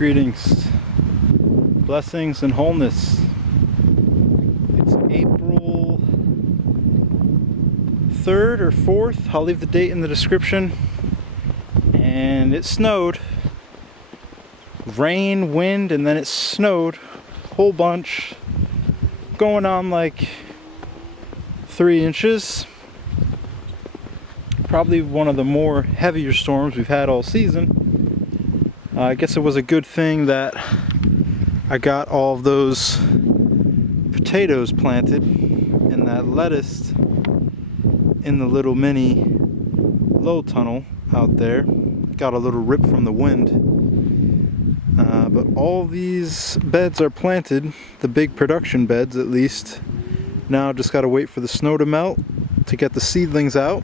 Greetings, blessings and wholeness. It's April 3rd or 4th. I'll leave the date in the description. And it snowed. Rain, wind, and then it snowed a whole bunch. Going on like 3 inches. Probably one of the more heavier storms we've had all season. I guess it was a good thing that I got all of those potatoes planted and that lettuce in the little mini low tunnel out there. Got a little rip from the wind. But all these beds are planted, the big production beds at least. Now just gotta wait for the snow to melt to get the seedlings out.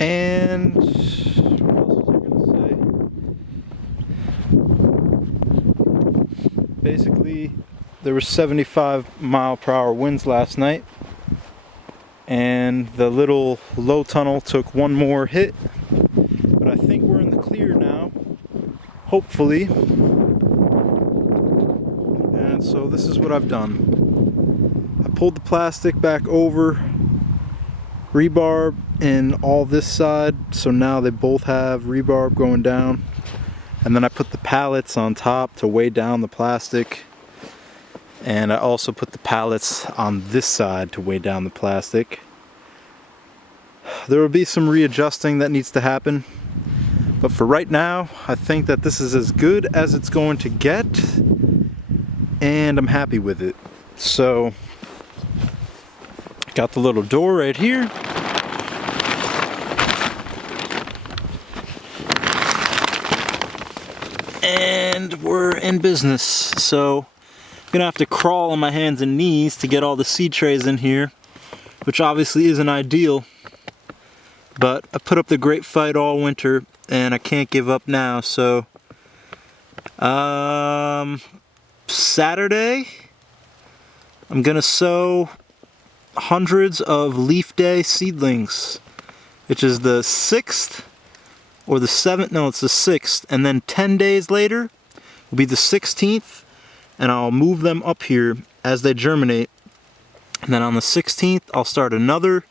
And what else was I gonna say? Basically, there were 75-mile-per-hour winds last night, and the little low tunnel took one more hit. But I think we're in the clear now, hopefully. And so this is what I've done. I pulled the plastic back over, rebarb in all this side, so now they both have rebarb going down, and then I put the pallets on top to weigh down the plastic, and I also put the pallets on this side to weigh down the plastic. There will be some readjusting that needs to happen, but for right now I think that this is as good as it's going to get, and I'm happy with it. So got the little door right here. And we're in business. So I'm gonna have to crawl on my hands and knees to get all the seed trays in here, which obviously isn't ideal. But I put up the great fight all winter and I can't give up now. So Saturday I'm gonna sow hundreds of leaf day seedlings, which is the 6th or the 7th, no, it's the 6th, and then 10 days later will be the 16th, and I'll move them up here as they germinate. And then on the 16th I'll start another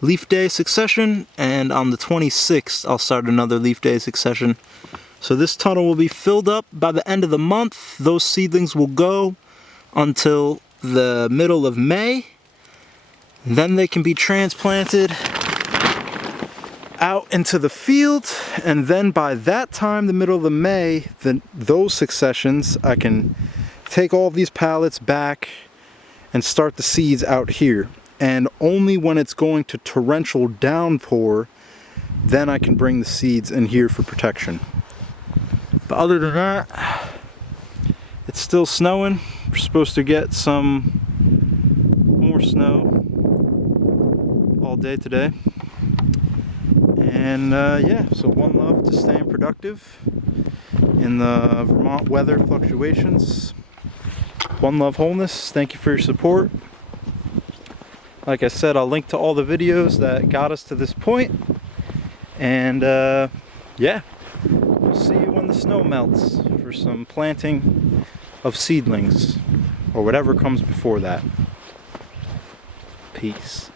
leaf day succession, and on the 26th I'll start another leaf day succession. So this tunnel will be filled up by the end of the month. Those seedlings will go until the middle of May. Then they can be transplanted out into the field, and then by that time, the middle of May, those successions, I can take all these pallets back and start the seeds out here. And only when it's going to torrential downpour, then I can bring the seeds in here for protection. But other than that, it's still snowing. We're supposed to get some more snow all day today. And yeah, so one love to staying productive in the Vermont weather fluctuations. One love wholeness. Thank you for your support. Like I said, I'll link to all the videos that got us to this point. And yeah, we'll see you when the snow melts for some planting of seedlings or whatever comes before that. Peace.